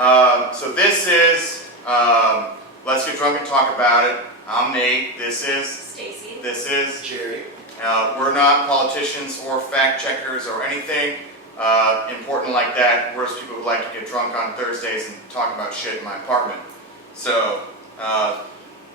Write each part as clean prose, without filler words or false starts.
So this is Let's Get Drunk and Talk About It. I'm Nate. This is Stacy. This is Jerry. We're not politicians or fact checkers or anything important like that. We're just people who like to get drunk on Thursdays and talk about shit in my apartment. So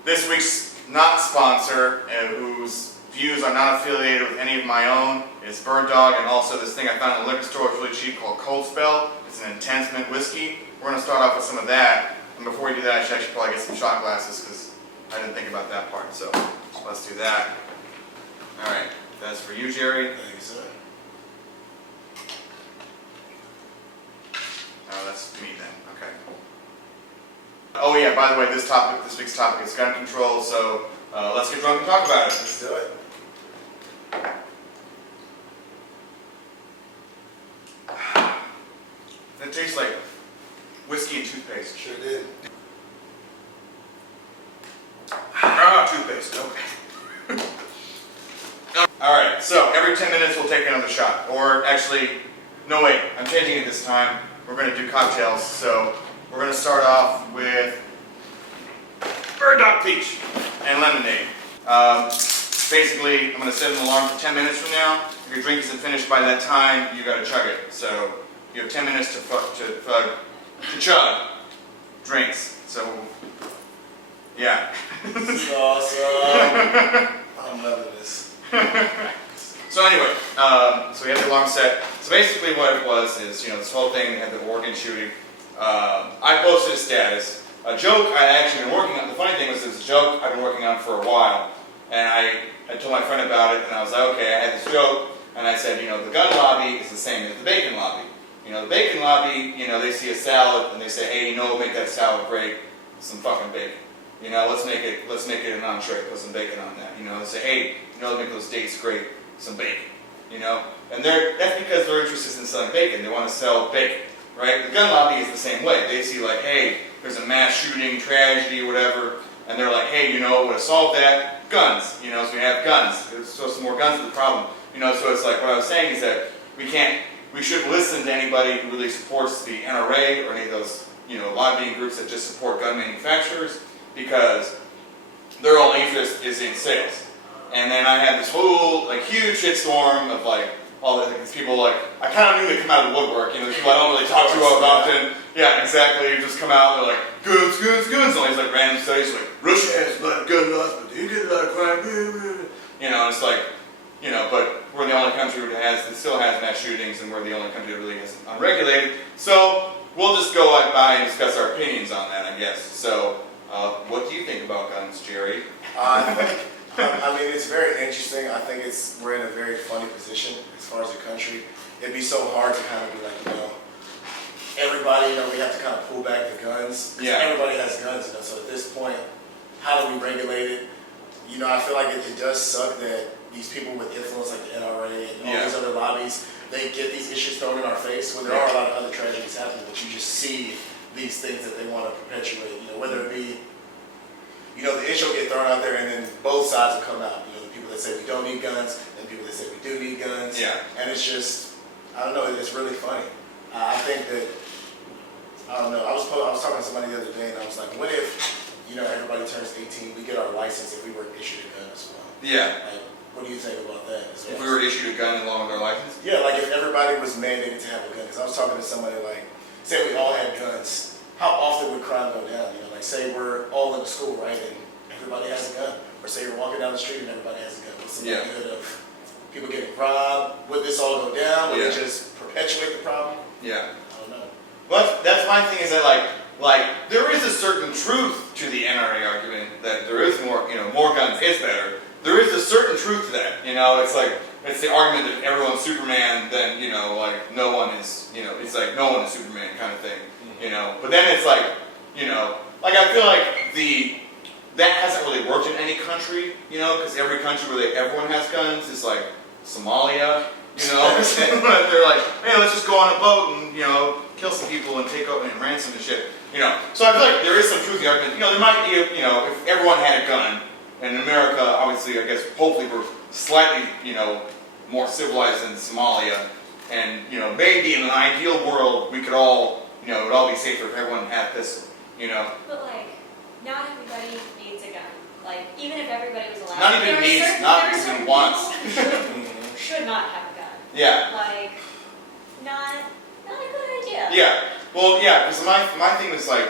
this week's not sponsor, whose views are not affiliated with any of my own, is Bird Dog, and also this thing I found in the liquor store is really cheap called Cold Spell. It's an intense mint whiskey. We're going to start off with some of that. And before we do that, I should actually probably get some shot glasses because I didn't think about that part. So let's do that. All right, that's for you, Jerry. Thank you, sir. Oh, that's me then. Okay. Oh yeah, by the way, this week's topic is gun control. So let's get drunk and talk about it. Let's do it. It tastes like whiskey and toothpaste. Sure did. Toothpaste. Okay. Alright, so every 10 minutes we'll take another shot. Or actually, no wait, I'm changing it this time. We're going to do cocktails. So we're going to start off with Bird Dog Peach and lemonade. Basically, I'm going to set an alarm for 10 minutes from now. If your drink isn't finished by that time, you got to chug it. So you have 10 minutes to chug drinks. So, yeah. This is awesome. I'm loving this. So anyway, so we had the alarm set. So basically what it was is, this whole thing, they had the Oregon shooting. I posted a status. A joke I had actually been working on. The funny thing was it was a joke I've been working on for a while. And I told my friend about it, and I was like, okay, I had this joke. And I said, the gun lobby is the same as the bacon lobby. The bacon lobby, they see a salad, and they say, hey, make that salad great, some fucking bacon. Let's make it an entree, put some bacon on that. They say, hey, make those dates great, some bacon. And that's because they're interested in selling bacon. They want to sell bacon, right? The gun lobby is the same way. They see like, hey, there's a mass shooting, tragedy, whatever, and they're like, hey, what would have solved that? Guns. So we have guns. There's so some more guns is the problem. So it's like what I was saying is that we shouldn't listen to anybody who really supports the NRA or any of those, lobbying groups that just support gun manufacturers, because their whole interest is in sales. And then I had this whole huge shitstorm of all these people I kind of knew they'd come out of the woodwork, the people I don't really talk to often. Yeah, exactly. You just come out and they're like, guns, guns, guns. All these random studies Russia has a lot of gun laws, but they get a lot of crime. It's but we're the only country that still has mass shootings, and we're the only country that really is unregulated. So we'll just go by and discuss our opinions on that, I guess. So what do you think about guns, Jerry? It's very interesting. I think we're in a very funny position as far as the country. It'd be so hard to kind of be everybody, we have to kind of pull back the guns. Yeah. Everybody has guns, so at this point, how do we regulate it? I feel like it does suck that these people with influence like the NRA and all these other lobbies, they get these issues thrown in our face when there are a lot of other tragedies happening, but you just see these things that they want to perpetuate, whether it be, the issue will get thrown out there and then both sides will come out. The people that say we don't need guns and the people that say we do need guns. Yeah. And it's just, I don't know, it's really funny. I think that, I don't know, I was talking to somebody the other day and I was like, what if, everybody turns 18, we get our license if we were issued a gun as well? Yeah. What do you think about that? If we were issued a gun along with our license? Yeah, if everybody was mandated to have a gun. Because I was talking to somebody say we all had guns, how often would crime go down? Say we're all in the school, right, and everybody has a gun. Or say you're walking down the street and everybody has a gun. What's the likelihood of people getting robbed? Would this all go down? Would it just perpetuate the problem? Yeah. I don't know. Well, that's my thing is that there is a certain truth to the NRA argument that there is more guns is better. There is a certain truth to that. It's the argument that if everyone's Superman, then no one is. It's no one is Superman kind of thing. But then it's I feel like that hasn't really worked in any country. Because every country where everyone has guns is Somalia. They're like, hey, let's just go on a boat and kill some people and take over and ransom and shit. So I feel like there is some truth to the argument. There might be if everyone had a gun, and in America, obviously, I guess hopefully we're slightly more civilized than Somalia, and maybe in an ideal world we could all you know, it would all be safer if everyone had a pistol, you know? But like, not everybody needs a gun. Like, even if everybody was allowed, Not even needs, not even wants. Should not have a gun. Yeah. Like, not a good idea. Yeah. Well, yeah, because my thing was like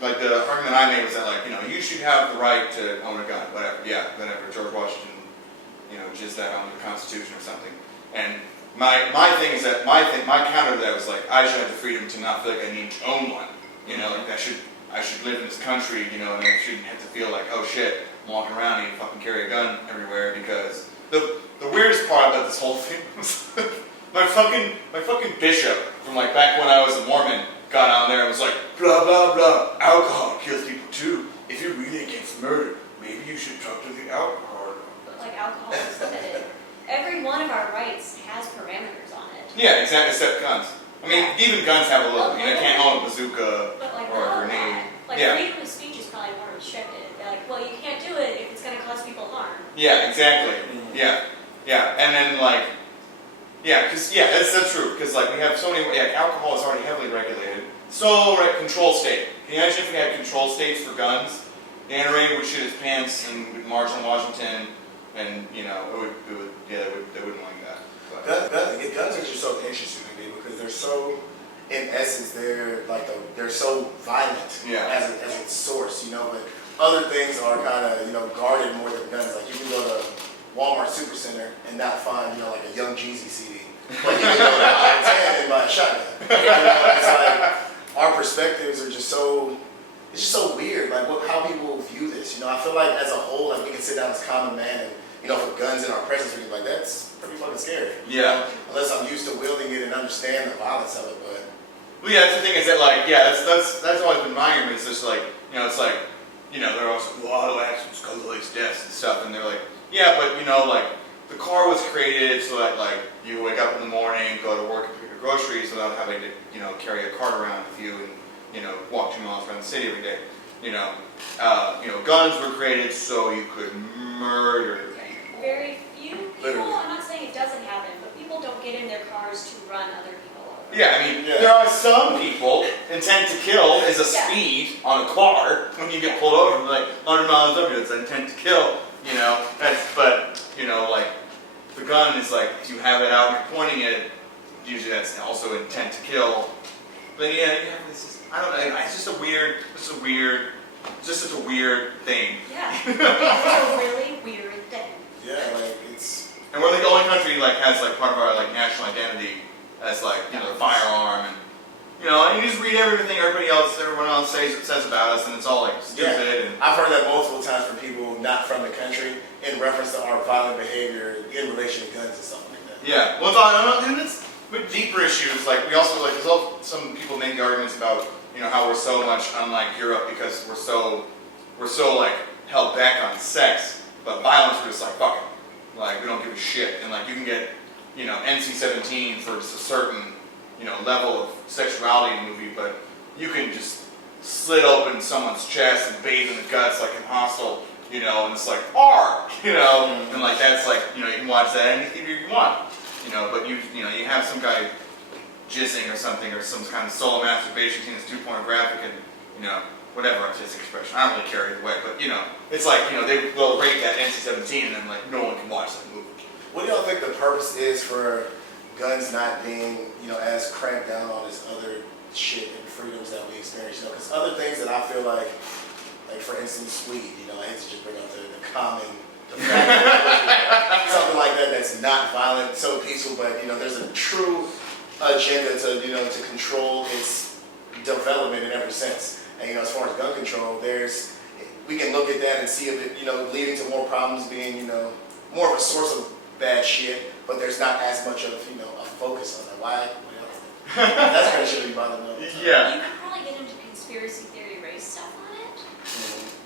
the argument I made was that like, you know, you should have the right to own a gun, whatever. Yeah, whatever. George Washington, you know, jizzed that on the Constitution or something. And my thing is that my counter to that was like, I should have the freedom to not feel like I need to own one. You know, like I should live in this country, you know, and I shouldn't have to feel like, oh shit, I'm walking around and fucking carry a gun everywhere. Because the weirdest part about this whole thing was my fucking bishop from like back when I was a Mormon got on there and was like, blah blah blah, alcohol kills people too. If you're really against murder, maybe you should talk to the alcohol. But like, alcohol is limited. Every one of our rights has parameters on it. Yeah, exactly. Except guns. I mean, even guns have a little. You know, you can't own a bazooka but like, or a not a grenade. lot. Like, Yeah. freedom of speech is probably more restricted. They're like, well, you can't do it if it's going to cause people harm. Yeah, exactly. Yeah, yeah, and then like, yeah, because yeah, that's true. Because like we have so many. Yeah, alcohol is already heavily regulated. So right, control state. Can you imagine if we had control states for guns? The NRA would shit his pants and would march on Washington, and you know, they wouldn't like that. But. Guns are just so interesting to me because they're so, in essence, they're so violent as its source, you know. But other things are kind of, you know, guarded more than guns. Like you can go to Walmart Supercenter and not find, you know, like a Young Jeezy CD, but you can go to I-10 and buy a shotgun. You know, it's like our perspectives are just so. It's just so weird, like how people view this. You know, I feel like as a whole, like we can sit down as common man and, you know, for guns in our presence, we're like, that's pretty fucking scary. Yeah. Unless I'm used to wielding it and understand the violence of it, but. Well, yeah, that's the thing is that like, yeah, that's always been my argument. It's just like, you know, it's like, you know, they're also auto accidents cause all these deaths and stuff, and they're like, yeah, but you know, like the car was created so that like you wake up in the morning, go to work and pick your groceries without having to, you know, carry a cart around with you and, you know, walk 2 miles around the city every day. You know, guns were created so you could murder people. Very few people, Literally. I'm not saying it doesn't happen, but people don't get in their cars to run other people over. Yeah, I mean, there are some people, intent to kill is a speed on a car. When you get pulled over, like 100 miles over, it's intent to kill, you know. But, you know, like, the gun is like, if you have it out and you're pointing it, usually that's also intent to kill. But yeah, it's just, I don't know, it's just such a weird thing. Yeah, it's a really weird thing. Yeah, like it's. And we're like the only country like has like part of our like national identity as like, you know, the firearm, and you know, and you just read everything everyone else says about us, and it's all like stupid. Yeah. And I've heard that multiple times from people not from the country in reference to our violent behavior in relation to guns and stuff like that. yeah, well, and it's with deeper issues. Like we also like, there's also some people make the arguments about, you know, how we're so much unlike Europe because we're so like held back on sex, but violence we're just like fuck it, like we don't give a shit, and like you can get, you know, NC-17 for just a certain, you know, level of sexuality in a movie, but you can just slit open someone's chest and bathe in the guts like in Hostel, you know, and it's like you know, and like that's like, you know, you can watch that in any theater you want, you know, but you know, you have some guy jizzing or something, or some kind of solo masturbation scene that's too pornographic, and you know, whatever artistic expression. I don't really care either way, but you know, it's like, you know, they will rate that NC-17 and then like no one can watch that movie. What do y'all think the purpose is for guns not being, you know, as cracked down on as other shit and freedoms that we experience? You know, because other things that I feel like for instance, weed. You know, I hate to just bring up the common. Something like that that's not violent, so peaceful, but you know, there's a true agenda to, you know, to control its development in every sense. And you know, as far as gun control, we can look at that and see if it, you know, leading to more problems, being, you know, more of a source of bad shit, but there's not as much of, you know, a focus on that. Why? That's kind of shit we bothering me. Yeah. You could probably get into conspiracy theory race stuff on it.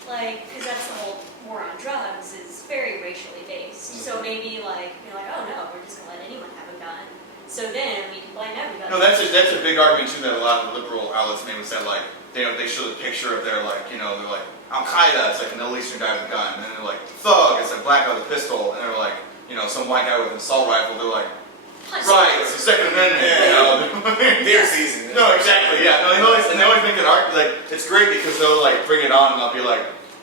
Like, because that's the whole war on drugs is very racially based. So maybe like, you're like, oh no, we're just going to let anyone have a gun. So then we can blame everybody. No, that's a big argument too that a lot of the liberal outlets made, was that like they show the picture of their like, you know, they're like Al Qaeda, it's like a Middle Eastern guy with a gun, and then they're like thug, it's a black guy with a pistol, and they're like, you know, some white guy with an assault rifle. They're like, Right, it's the Second Amendment, you know. Deer season. No, exactly, yeah. No, they always make it like, it's great because they'll like bring it on and they'll be like,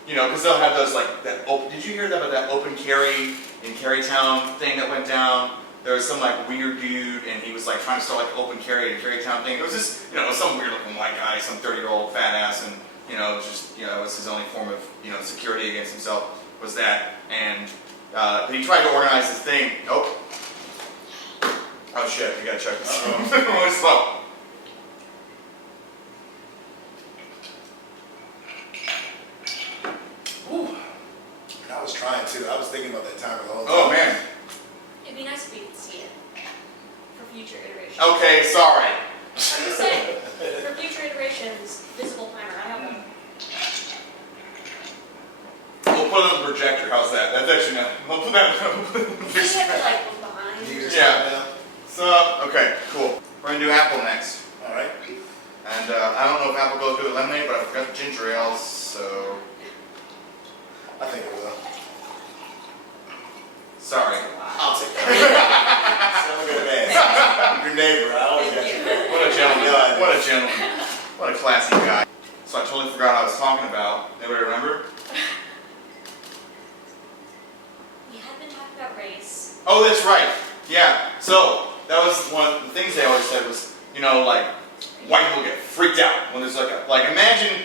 you know, because they'll have those like, did you hear that about that open carry in Carytown thing that went down? There was some like weird dude and he was like trying to start like open carry in Carytown thing. It was just, you know, it was some weird looking white guy, some 30-year-old fat ass, and, you know, it was just, you know, it was his only form of, you know, security against himself was that. And, but he tried to organize this thing. Oh shit, you gotta check this. Really slow. Ooh. I was trying to. I was thinking about that timer the whole time. Oh man. It'd be nice if we could see it for future iterations. Okay, sorry. I'm just saying, for future iterations, visible timer, I have one. We'll put it on the projector. How's that? That's actually not. We'll put that. You have to like look behind. You just Yeah. now? So, okay, cool. We're gonna do apple next. All right. And I don't know if apple goes good with lemonade, but I forgot the ginger ale, so I think it will. sorry. I'll take that. Sound good man. Your neighbor. I always got your back. What a gentleman. God. What a gentleman. What a classy guy. So I totally forgot what I was talking about. Anybody remember? We had been talking about race. Oh, that's right. Yeah. So that was one of the things they always said was, you know, like white people get freaked out when there's like imagine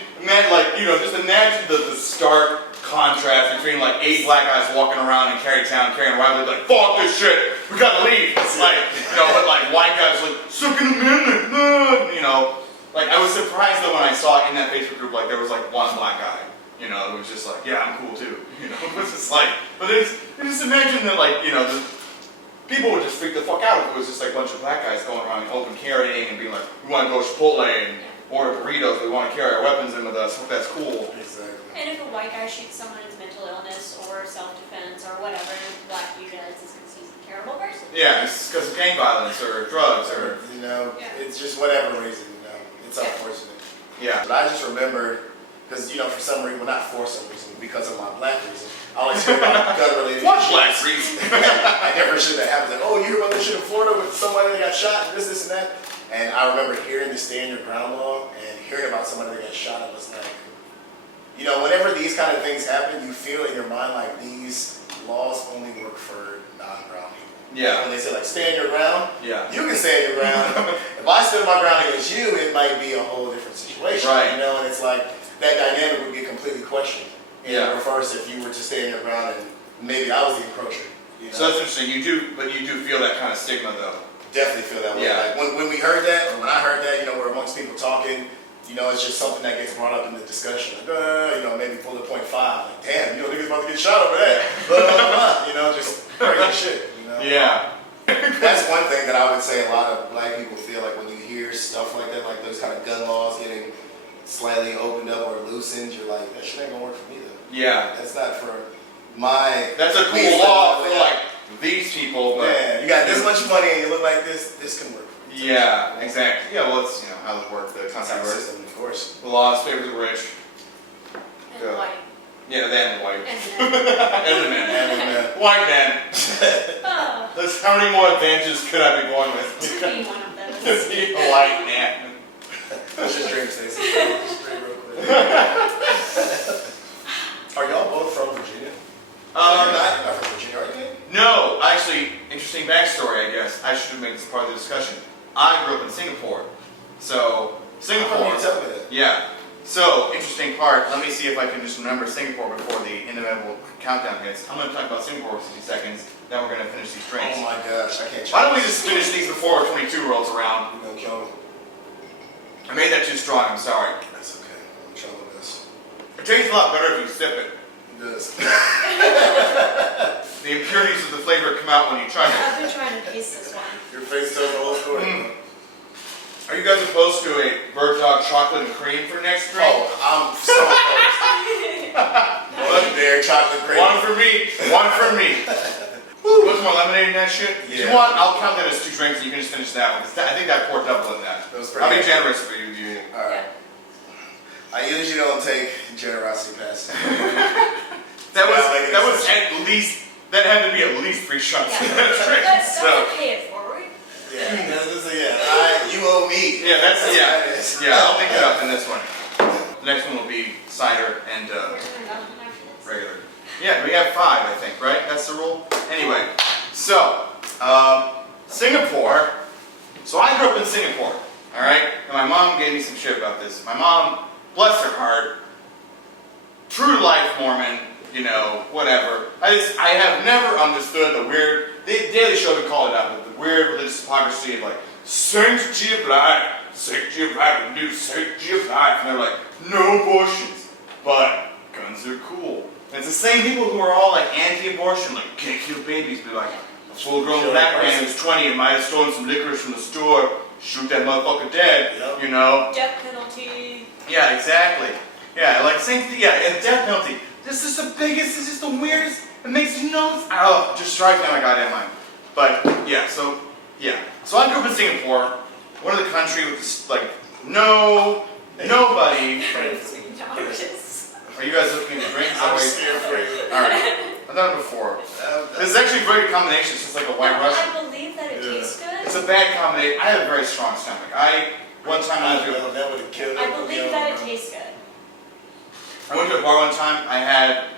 like, you know, just imagine the stark contrast between like 8 black guys walking around in Carytown carrying a rifle like, fuck this shit, we gotta leave. It's like, you know, but like white guys like, Second Amendment, no, you know. Like I was surprised though when I saw in that Facebook group like there was like one black guy, you know, who was just like, yeah, I'm cool too, you know. It was just like, but just imagine that like, you know, people would just freak the fuck out if it was just like a bunch of black guys going around open carrying and being like, we want to go Chipotle and order burritos, we want to carry our weapons in with us, that's cool. Exactly. And if a white guy shoots someone as mental illness or self-defense or whatever, black you guys is because he's a terrible person. Yeah, it's because of gang violence or drugs or, You know, Yeah. it's just whatever reason, you know. It's Yeah. unfortunate. yeah. But I just remember, because, you know, for some reason, well, not for some reason, because of my black reason, I always hear about gun-related What shit. black reason? I never shit that happens. Like, oh, you hear about this shit in Florida with somebody that got shot and this, and that? And I remember hearing the stand your ground law and hearing about somebody that got shot. I was like, you know, whenever these kind of things happen, you feel in your mind like these laws only work for non-brown people. Yeah. When they say like stand your ground, Yeah. you can stand your ground. If I stood my ground against you, it might be a whole different situation. Right. You know, and it's like that dynamic would get completely questioned. Yeah. In reverse, if you were to stand your ground and maybe I was the encroacher. You know? So that's interesting. You do feel that kind of stigma though. Definitely feel that way. Yeah. Like when we heard that, or when I heard that, you know, we're amongst people talking, you know, it's just something that gets brought up in the discussion. Like, you know, maybe bullet point 5. Like, damn, you know, niggas about to get shot over there. Blah, blah, blah. You know, just crazy shit, you know? Yeah. That's one thing that I would say a lot of black people feel like when you hear stuff like that, like those kind of gun laws getting slightly opened up or loosened, you're like, that shit ain't gonna work for me though. Yeah. That's not for my... That's a cool law for like these people, but yeah, you got this much money and you look like this can work for me. yeah, exactly. Yeah, well, it's, you know, how it works, the That's concept how the works. system, of course. The laws favor the rich. And Yeah. white. Yeah, then white. And then, And the men. And, White men. oh, That's how many more advantages could I be going with? to be one of those. Just be a white man. let's just drink, Stacey. Just drink real quick. Are y'all both from Virginia? You're not from Virginia, are you? No, actually, interesting backstory, I guess. I should have made this part of the discussion. I grew up in Singapore. So, Singapore. Oh, you tell me that. Yeah. So, interesting part. Let me see if I can just remember Singapore before the inevitable countdown hits. I'm going to talk about Singapore for 60 seconds, then we're going to finish these drinks. Oh my gosh, I can't. Why don't we just finish these before 22 rolls around? You're gonna kill me. I made that too strong, I'm sorry. That's okay. I'm trying my best. It tastes a lot better if you sip it. It does. The impurities of the flavor come out when you try it. I've been trying to taste this one. Your face tells the whole story. Are you guys opposed to a bird dog chocolate and cream for next drink? Oh, I'm so opposed. Look there, chocolate cream. One for me, one for me. What's more lemonade in that shit? If you Yeah. want, I'll count that as 2 drinks and you can just finish that one. 'Cause I think that poured double in that. That was pretty I'll be good. generous for you, dude. All right. I usually don't take generosity passes. That was Yeah, like at least, that had to be at least 3 shots Yeah. in that drink. That's So, pay it forward. You owe me. Yeah, I'll pick it up in this one. The next one will be cider and regular. Yeah, we have 5, I think, right? That's the rule? Anyway, so, Singapore. So I grew up in Singapore, all right? And my mom gave me some shit about this. My mom, bless her heart, true to life Mormon, you know, whatever. I have never understood the weird, the Daily Show would call it out, the weird religious hypocrisy of like, sanctity of life, and new sanctity of life. And they're like, no abortions, but guns are cool. And it's the same people who are all like anti-abortion, like can't kill babies, be like, a full-grown black man who's 20 and might have stolen some licorice from the store, shoot that motherfucker dead, you know? Death penalty. Yeah, exactly. Yeah, like same thing, yeah, and death penalty. This is the biggest, this is the weirdest, it makes you know, just strike down my goddamn mind. But, yeah, so I grew up in Singapore, one of the country with this, like, nobody. Are you guys looking at the drinks? I'm scared for you. Alright, I've done it before. This is actually a great combination, it's just like a white Russian. I believe that it tastes good. It's a bad combination. I have a very strong stomach. One time I went to that would have killed I believe that it tastes good. I went to a bar one time,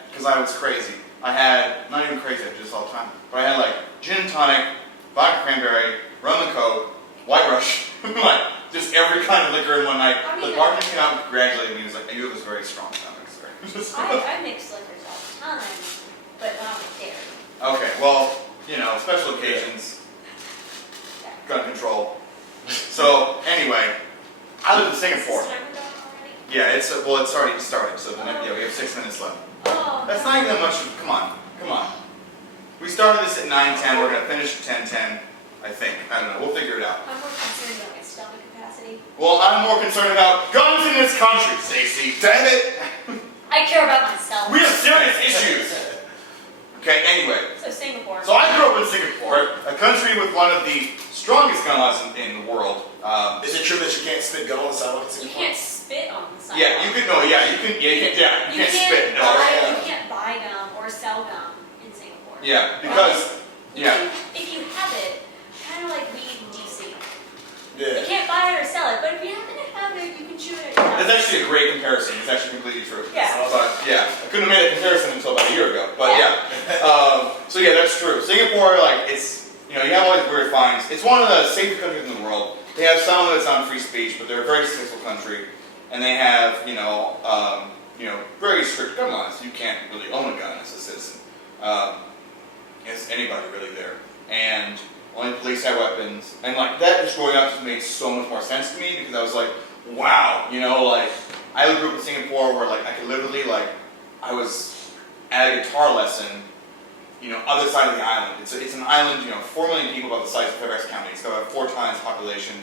because I was crazy. I had, not even crazy, I did this all the time, but I had like gin and tonic, vodka cranberry, rum and coke, white rush, like just every kind of liquor in one night. I mean, the bartender came out and congratulated me. He was like, you have this very strong stomach, sir. I mix liquors all the time, but not with dairy. Okay, well, you know, special occasions, gun control. So, anyway, I live in Singapore. Is this timer going already? Yeah, it's already started, so yeah, we have 6 minutes left. Oh. That's not even that much, come on. We started this at 9:10, we're going to finish at 10:10, I think. I don't know, we'll figure it out. I'm more concerned about my stomach capacity. Well, I'm more concerned about guns in this country, Stacey. Damn it! I care about myself. We have serious issues. Okay, anyway. So Singapore. So I grew up in Singapore, a country with one of the strongest gun laws in the world. Is it true that you can't spit gun on the sidewalk in You Singapore? can't spit on the sidewalk. Yeah, you can can't spit. No. You can't buy gum or sell gum in Singapore. Yeah, because If you have it, kind of like weed in DC. Yeah. You can't buy it or sell it, but if you happen to have it, you can chew it. that's actually a great comparison. It's actually completely true. Yeah. But yeah, I couldn't have made that comparison until about a year ago. But so yeah, that's true. Singapore, like it's, you have all these weird fines. It's one of the safest countries in the world. They have some that's on free speech, but they're a very successful country, and they have very strict gun laws. You can't really own a gun as a citizen, as anybody really there, and only the police have weapons, and like that just growing up just made so much more sense to me because I was like, wow, like I grew up in Singapore where like I could literally I was at a guitar lesson, other side of the island. It's an island, 4 million people about the size of Fairfax County. It's got about 4 times population,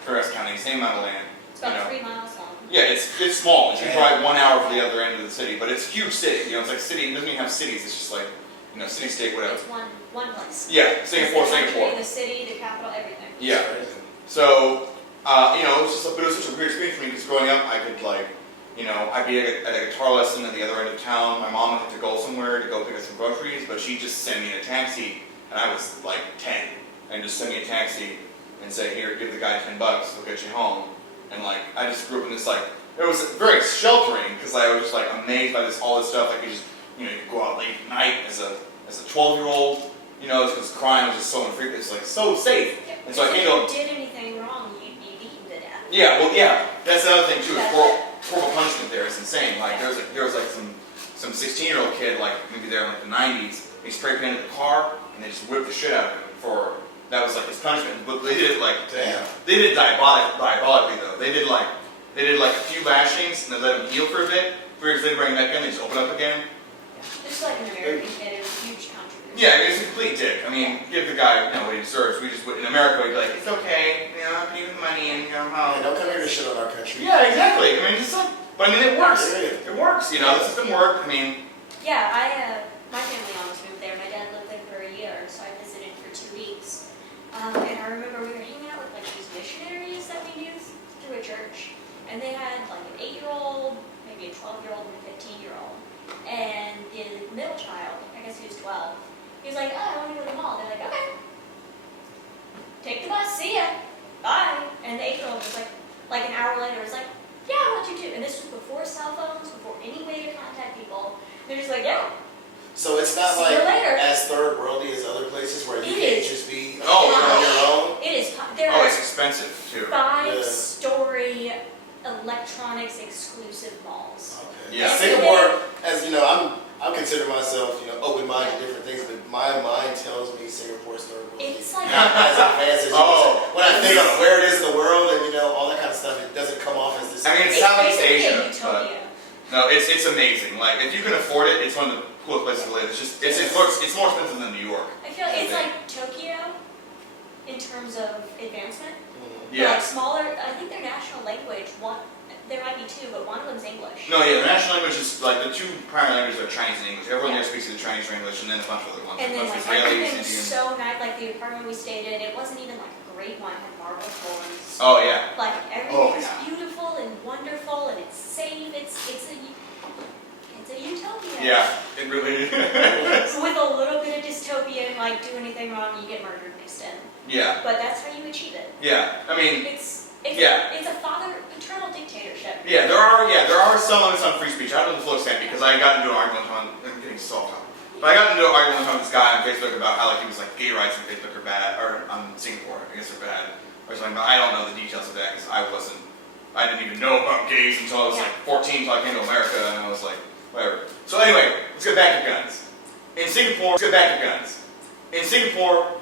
Fairfax County, same amount of land. It's about 3 miles long. Yeah, it's small. You can drive 1 hour for the other end of the city, but it's a huge city. It's like city. It doesn't even have cities. It's just like city, state, whatever. It's one place. Yeah, Singapore. The city, the capital, everything. Yeah. So, it was such a weird experience for me because growing up, I could I'd be at a guitar lesson at the other end of town. My mom had to go somewhere to go pick up some groceries, but she'd just send me in a taxi, and I was like 10, and just send me a taxi and say, here, give the guy $10, he'll get you home. And I just grew up in this it was very sheltering because I was just amazed by all this stuff. I could just, you could go out late at night as a 12-year-old, because crime was just so infrequent. It's so safe. Yeah, and so I if came to. you did anything wrong, you'd be beaten to death. Yeah, well, yeah, that's the other thing too. Is horrible punishment there is insane. There was some 16-year-old kid maybe there in the 90s. He spray painted the car and they just whipped the shit out of him that was his punishment. But they did it damn. They did it diabolically though. They did a few lashings and they let him heal for a bit. Figures they bring him back in, they just open up again. Just like an American kid, it was a huge controversy. Yeah, it's a complete dick. I mean, give the guy what he deserves. We just in America we'd be like, it's okay, pay the money and go home. Yeah, don't come here to shit on our country. Yeah, exactly. I mean, but it works. It works. The system worked. I mean. Yeah, my family almost moved there. My dad lived there for a year, so I visited for 2 weeks. And I remember we were hanging out with these missionaries that we knew through a church, and they had an 8-year-old, maybe a 12-year-old, and a 15-year-old. And the middle child, I guess he was 12, he was like, oh, I want to go to the mall. They're like, okay. take the bus, see ya, bye. And the 8-year-old was like an hour later, was like, yeah, I want you to. And this was before cell phones, before any way to contact people. They're just like, yeah. So it's not See like you later. as third worldly as other places where you It can't is. just be Oh, on your own. It is. There Oh, are it's expensive too. 5-story electronics exclusive malls. Okay. Yeah. Singapore, as you know, I'm consider myself, open-minded to different things, but my mind tells me Singapore's third world. It's like Not as advanced as Oh. when I think of where it is in the world and all that kind of stuff, it doesn't come off as this. I mean, it's it's Southeast basically a Asia, but utopia. no, it's amazing. Like if you can afford it, it's one of the coolest places to live. It's more expensive than New York. I feel it's like Tokyo in terms of advancement. But Yeah. like smaller, I think their national language, there might be two, but one of them's English. No, yeah, the national language is like the two primary languages are Chinese and English. Everyone there speaks either Chinese or English, and then a bunch of other ones. And a then bunch like of Israelis, everything's Indians. so nice, like the apartment we stayed in, it wasn't even like a great one, it had marble floors. Oh yeah. Like everything Oh, is yeah. beautiful and wonderful and it's safe, it's a utopia. Yeah, it really is. With a little bit of dystopia and like do anything wrong, you get murdered mixed in. Yeah, But that's how you achieve it. yeah. I mean, It's Yeah. it's a paternal dictatorship. yeah, there are some limits on free speech. I don't know the full extent because I got into an argument on. I'm getting so off topic. But I got into an argument with this guy on Facebook about how like he was like gay rights in Facebook are bad, or on Singapore, I guess they're bad, or something. But I don't know the details of that because I didn't even know about gays until I was like 14, until I came to America, and I was like, whatever. So anyway, let's get back to guns. In Singapore,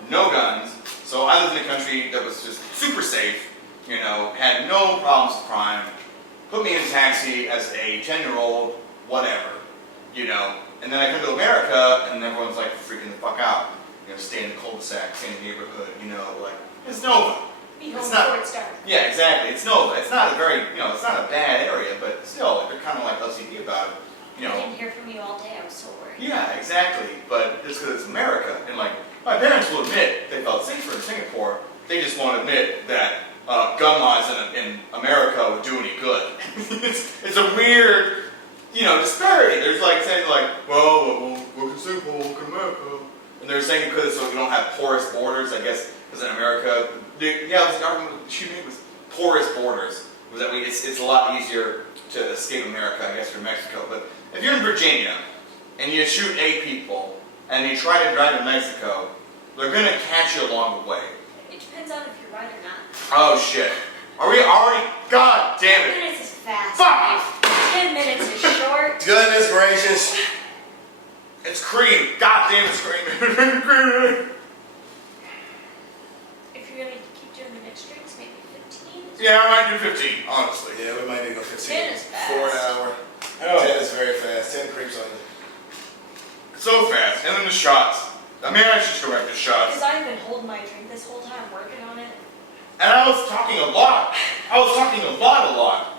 no guns. So I lived in a country that was just super safe, had no problems with crime. Put me in a taxi as a 10-year-old, whatever, And then I come to America, and everyone's like freaking the fuck out. Stay in the cul-de-sac, stay in the neighborhood, like, it's Nova. Be home It's not- before it starts. Yeah, exactly. It's Nova. It's not a very, it's not a bad area, but still, they're kind of like OCD about it. I didn't hear from you all day, I was so worried. Yeah, exactly. But it's because it's America, and like my parents will admit they felt safer in Singapore. They just won't admit that gun laws in America would do any good. it's a weird, disparity. There's like saying like, well, look at Singapore, look at America, and they're saying because so we don't have porous borders. I guess because in America, the argument she made was porous borders. Was that it's a lot easier to escape America, I guess, through Mexico. But if you're in Virginia and you shoot 8 people and you try to drive to Mexico, they're going to catch you along the way. It depends on if you're right or not. Oh shit. Are we already? God damn 10 it. minutes is fast. Fuck! 10 minutes is short. Goodness gracious. It's cream. God damn it's cream. If you're going to keep doing the mixed drinks, maybe 15 is Yeah, I might do 15, honestly. Yeah, we might need to go 15. 10 is fast. 4 an hour. Oh. 10 is very fast. 10 creeps on you. So fast. And then the shots. I mean, I should just go back to shots. Because I've been holding my drink this whole time, working on it. And I was talking a lot. I was talking a lot.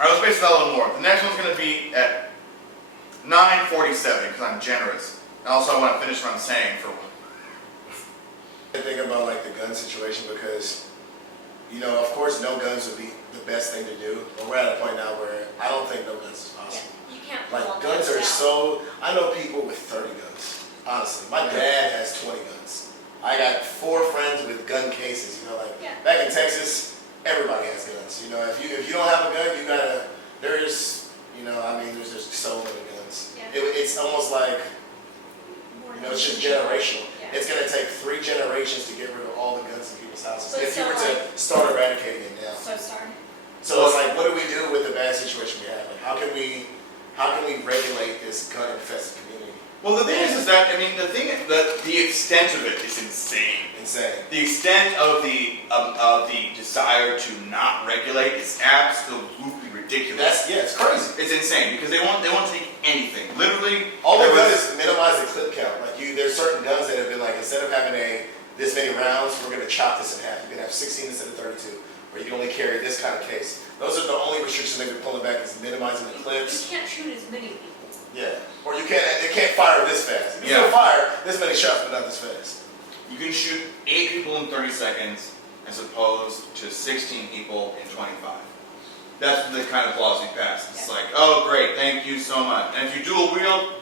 I was spacing out a little more. The next one's going to be at 9:47 because I'm generous. And also I want to finish what I'm saying for one. I think about like the gun situation because, of course no guns would be the best thing to do. But we're at a point now where I don't think no guns is Yeah, possible. you can't pull all Like guns that are out. I know people with 30 guns. Honestly, my dad has 20 guns. I got 4 friends with gun cases. Yeah. Back in Texas, everybody has guns. If you don't have a gun, you gotta. There's just so many guns. Yeah. It's almost like More it's just than- generational. Yeah. It's gonna take 3 generations to get rid of all the guns in people's houses. But If you so, were to like- start eradicating it now. So sorry. So it's like, what do we do with the bad situation we have? Like, how can we regulate this gun-infested community? Well, the thing is that, the extent of it is insane. Insane. The extent of the desire to not regulate is absolutely ridiculous. It's crazy. It's insane because they won't take anything. Literally, All there they've done was- is minimize the clip count. Like there's certain guns that have been like, instead of having this many rounds, we're gonna chop this in half. You can have 16 instead of 32, or you can only carry this kind of case. Those are the only restrictions they've been pulling back is minimizing the You clips. can't shoot as many people. Yeah. Or it can't fire this fast. You can still fire this many shots, but not this fast. you can shoot 8 people in 30 seconds as opposed to 16 people in 25. That's the kind of laws we passed. It's like, oh great, thank you so much. And if you dual wield,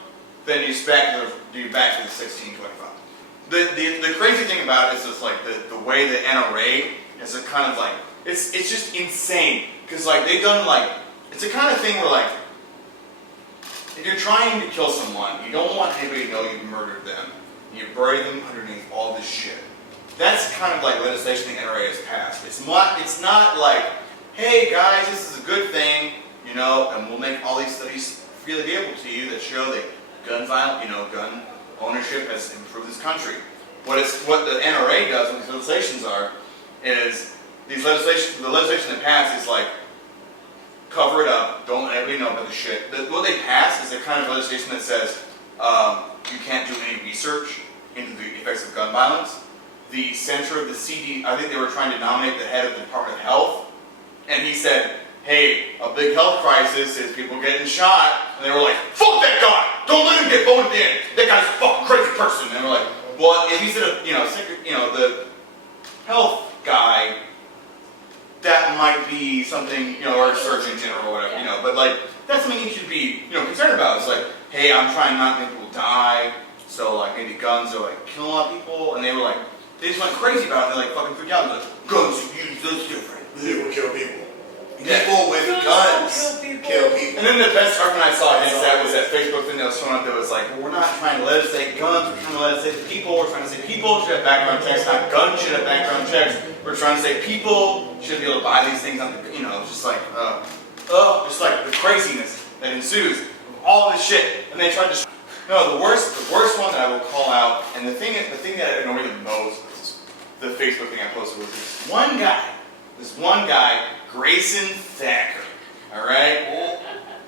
then you're back to the 16, 25. the crazy thing about it is just like the way the NRA is a kind of like it's just insane because like they've done like it's a kind of thing where like if you're trying to kill someone, you don't want anybody to know you murdered them. You bury them underneath all this shit. That's kind of like legislation the NRA has passed. It's not like, hey guys, this is a good thing, you know, and we'll make all these studies freely available to you that show that gun ownership has improved this country. What the NRA does when these legislations are, is the legislation that passed is like, cover it up, don't let anybody know about the shit. What they pass is a kind of legislation that says you can't do any research into the effects of gun violence. The center of the CD, I think they were trying to nominate the head of the Department of Health, and he said, hey, a big health crisis is people getting shot, and they were like, fuck that guy! Don't let him get voted in! That guy's a fucking crazy person! And they were like, well, if he's the health guy, that might be something, or a surgeon general or whatever, but like, that's something you should be, concerned about. It's like, hey, I'm trying not to make people die, so like maybe guns are like killing a lot of people, and they were like, they just went crazy about it, they like fucking freaked out, and like, guns are used, that's different. People kill people. Yeah. People with guns kill people. And then the best argument I saw against that was that Facebook thing that was thrown up that was like, well, we're not trying to legislate guns, we're trying to legislate people, we're trying to say people should have background checks, not guns should have background checks. We're trying to say people should be able to buy these things on the, it's just like, just like the craziness that ensues from all this shit. And they tried to, the worst one that I will call out, and the thing that annoyed me the most was the Facebook thing I posted was this one guy, Grayson Thacker, all right,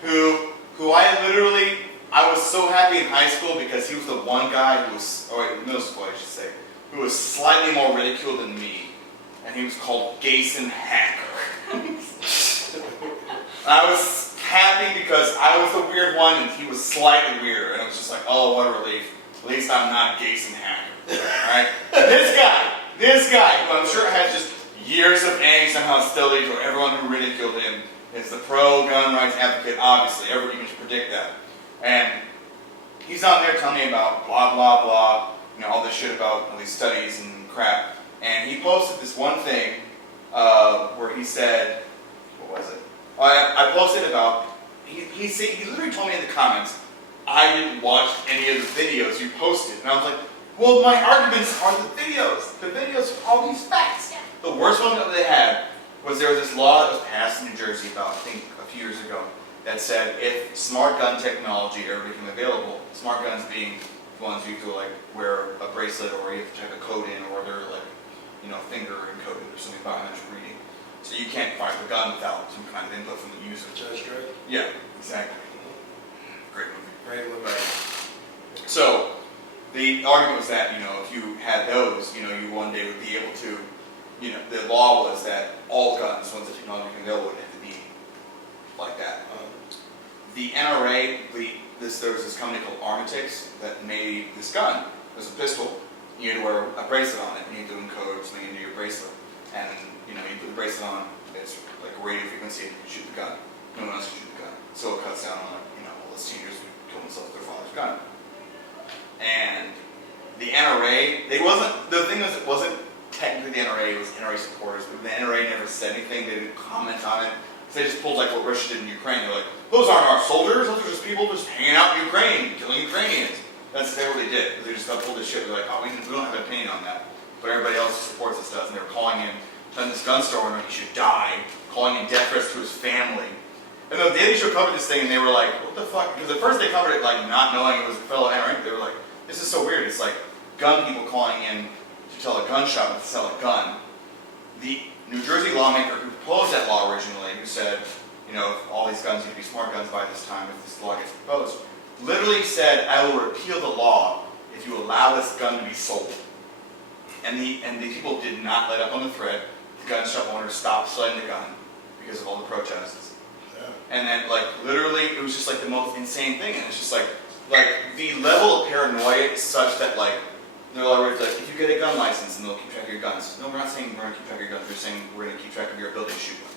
who I was so happy in high school because he was the one guy who was, middle school I should say, who was slightly more ridiculed than me, and he was called Gayson Hacker. I was happy because I was the weird one and he was slightly weirder, and it was just like, oh, what a relief. At least I'm not Gayson Hacker, all right? This guy, who I'm sure has just years of angst and hostility toward everyone who ridiculed him, is the pro-gun rights advocate, obviously. Everybody can predict that. And he's out there telling me about blah, blah, blah, all this shit about all these studies and crap. And he posted this one thing where he said, what was it? I posted about, he literally told me in the comments, I didn't watch any of the videos you posted. And I was like, well, my arguments are the videos. The videos are all these facts. The worst one that they had was there was this law that was passed in New Jersey about, I think, a few years ago that said if smart gun technology ever became available, smart guns being the ones you have to like wear a bracelet or you have to type a code in or they're like, finger encoded or something biometric reading. So you can't fire the gun without some kind of input from the user. Judge Dredd? Yeah, exactly. Great movie. Great movie. So the argument was that, if you had those, you one day would be able to, the law was that all guns, once the technology became available, would have to be like that. The NRA, there was this company called Armatix that made this gun. It was a pistol. You had to wear a bracelet on it, and you had to encode something into your bracelet. And you put the bracelet on, it's like a radio frequency, and you can shoot the gun. No one else can shoot the gun. So it cuts down on all the teenagers who kill themselves with their father's gun. And the NRA, the thing was, it wasn't technically the NRA, it was NRA supporters, but the NRA never said anything, they didn't comment on it. So they just pulled like what Russia did in Ukraine. They're like, those aren't our soldiers, those are just people just hanging out in Ukraine, killing Ukrainians. That's what they did. They just got pulled this shit. They're like, oh, we don't have an opinion on that. But everybody else who supports this does, and they were calling in, telling this gun store owner he should die, calling in death threats to his family. And the Daily Show covered this thing, and they were like, what the fuck? Because at first they covered it like not knowing it was a fellow NRA. They were like, this is so weird. It's like gun people calling in to tell a gun shop to sell a gun. The New Jersey lawmaker who proposed that law originally, who said, if all these guns need to be smart guns by this time, if this law gets proposed, literally said, I will repeal the law if you allow this gun to be sold. And the people did not let up on the threat. The gun shop owner stopped selling the gun because of all the protests. Yeah. And then, literally, it was just the most insane thing. And it's just the level of paranoia is such that they're already if you get a gun license and they'll keep track of your guns. No, we're not saying we're going to keep track of your guns. We're saying we're going to keep track of your ability to shoot one.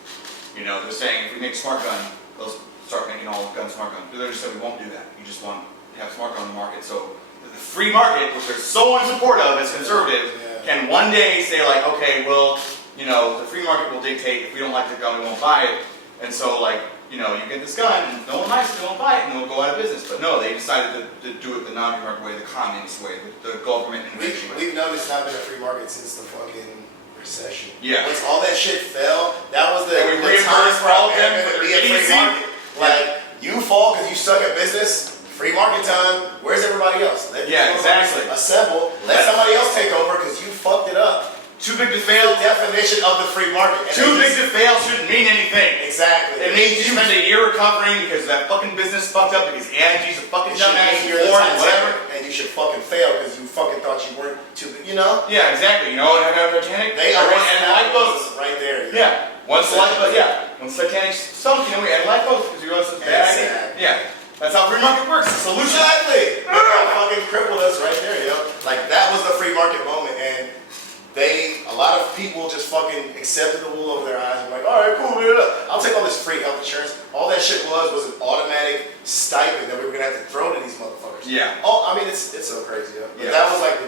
They're saying if we make a smart gun, they'll start making all guns smart guns. But they just said we won't do that. You just want to have smart gun on the market so the free market, which they're so unsupportive of as conservatives, can one day say like, okay, well, you know, the free market will dictate if we don't like the gun, we won't buy it. And so like, you know, you get this gun and no one likes it, they won't buy it, and they'll go out of business. But no, they decided to do it the non-free market way, the communist way, the government innovation way. We've noticed not been a free market since the fucking recession. Yeah. Once all that shit fell, that was the And we time reimbursed for all of them America for to be their a free idiocy. market. Like, you fall because you suck at business, free market time, where's everybody else? Let Yeah, these exactly. motherfuckers assemble, let somebody else take over because you fucked it up. Too big to The fail. definition of the free market. And Too big to fail shouldn't mean anything. Exactly. It means you spent a year recovering because that fucking business fucked up because AIG's a fucking It should dumbass mean you're the Ford and whatever. Titanic, and you should fucking fail because you fucking thought you weren't too, you know? Yeah, exactly. You know what happened to Titanic? They are Everyone added lifeboats. right there. Yeah. Once the lifeboat, once Titanic sunk, you know, we added lifeboats because we realized it's a bad idea. Exactly. Yeah. That's how free market works. The solution. Exactly. That fucking crippled us right there, yo. Like, that was the free market moment, and a lot of people just fucking accepted the wool over their eyes and were like, all right, cool, I'll take all this free health insurance. All that shit was an automatic stipend that we were gonna have to throw to these motherfuckers. Yeah. Oh, I mean, it's so crazy, yo. But Yeah. that was like,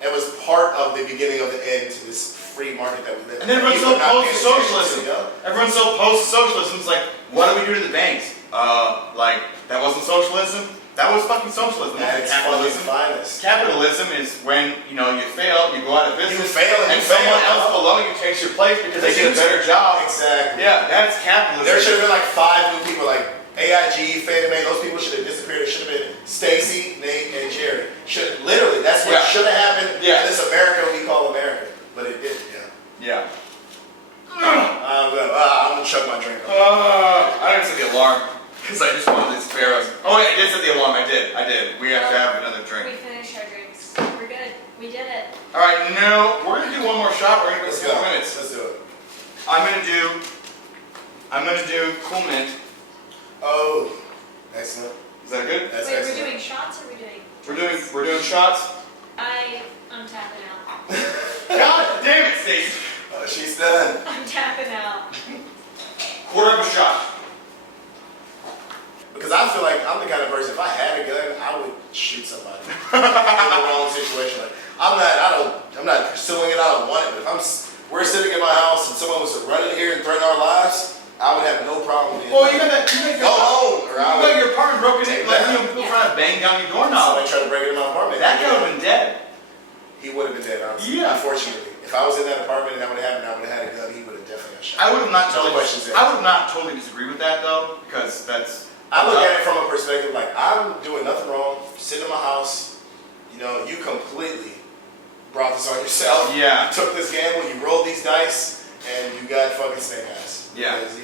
it was part of the beginning of the end to this free market that we live in. And then everyone's so People are not opposed to paying attention socialism. to, yo. Everyone's so opposed to socialism. It's like, what do we do to the banks? Like, that wasn't socialism. That was fucking socialism. That's Capitalism. fucking finest. Capitalism is when, you know, you fail, you go out of business, You fail and you someone fail. else below you takes your place because they did a better job. Exactly. Yeah, that's capitalism. There should have been like 5 new people, like AIG, Fannie Mae. Those people should have disappeared. It should have been Stacy, Nate, and Jerry. Literally, that's what should have happened in this America we call America. But it didn't. Yeah. I'm gonna chuck my drink off. I didn't set the alarm because I just wanted these sparrows. Oh wait, I did set the alarm. I did. We have to have another We drink. finished our drinks. We're good. We did it. All right, no, we're gonna do one more shot. We're gonna go Let's 4 go. minutes. Let's do it. I'm gonna do Cool Mint. Oh, excellent. Is that good? That's Wait, excellent. we're doing shots or we're doing? We're doing shots. I'm tapping out. God damn it, Stacey. Oh, she's done. I'm tapping out. Quarter of a shot. Because I feel like I'm the kind of person, if I had a gun, I would shoot somebody in the wrong situation. Like, I'm not pursuing it, I don't want it, but if we're sitting in my house and someone was to run in here and threaten our lives, I would have no problem with it. Well, you got Go home, or I you got would. your apartment broken in. Like, you know, people Yeah. trying to bang down your doorknob. Somebody tried to break into my apartment. That guy would have been dead. He would have been dead, honestly. Yeah. Unfortunately. If I was in that apartment and that would have happened, I would have had a gun, he would have definitely got shot. I would have not No totally. questions asked. I would not totally disagree with that though, because that's. I look at it from a perspective like, I'm doing nothing wrong, sitting in my house, you know, you completely brought this on yourself. Yeah. You took this gamble, you rolled these dice, and you got fucking snake eyes. Yeah. Because,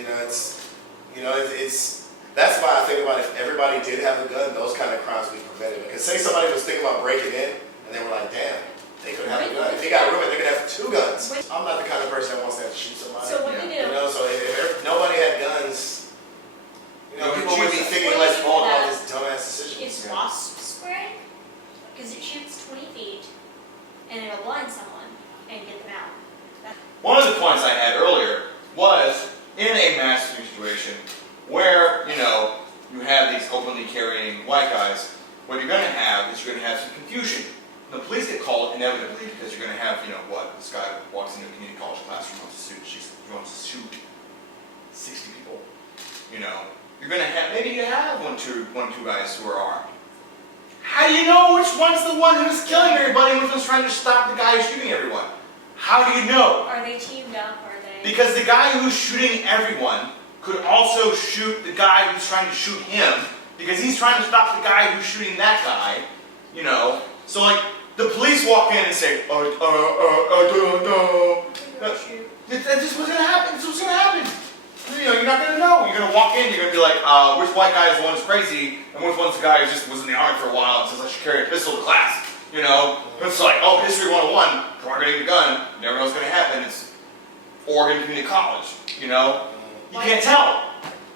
it's that's why I think about if everybody did have a gun, those kind of crimes would be prevented. Because say somebody was thinking about breaking in, and they were like, damn, they could have a gun. If they got room, they could have 2 guns. I'm not the kind of person that wants to have to shoot somebody. So what we You do? know, so if nobody had guns, you know, No, people would be Jesus. thinking What less do you bold do about that? this dumbass decision. It's wasp spray because it shoots 20 feet and it'll blind someone and get them out. One of the points I had earlier was in a mass situation where, you know, you have these openly carrying white guys, what you're going to have is you're going to have some confusion. The police get called inevitably because you're going to have, you know, this guy walks into a community college classroom, wants to shoot 60 people. You know, you're going to have, maybe you have one, two guys who are armed. How do you know which one's the one who's killing everybody and which one's trying to stop the guy who's shooting everyone? How do you know? Are they teamed up? Are they? Because the guy who's shooting everyone could also shoot the guy who's trying to shoot him, because he's trying to stop the guy who's shooting that guy, you know? So like, the police walk in and say, I don't know. This was gonna happen, this was gonna happen. You know, you're not gonna know. You're gonna walk in, you're gonna be like, which white guy is the one who's crazy, and which one's the guy who just was in the army for a while and says I should carry a pistol to class. You know? It's like, oh, History 101, targeting the gun, you never know what's gonna happen. It's Oregon Community College, you know? You can't tell.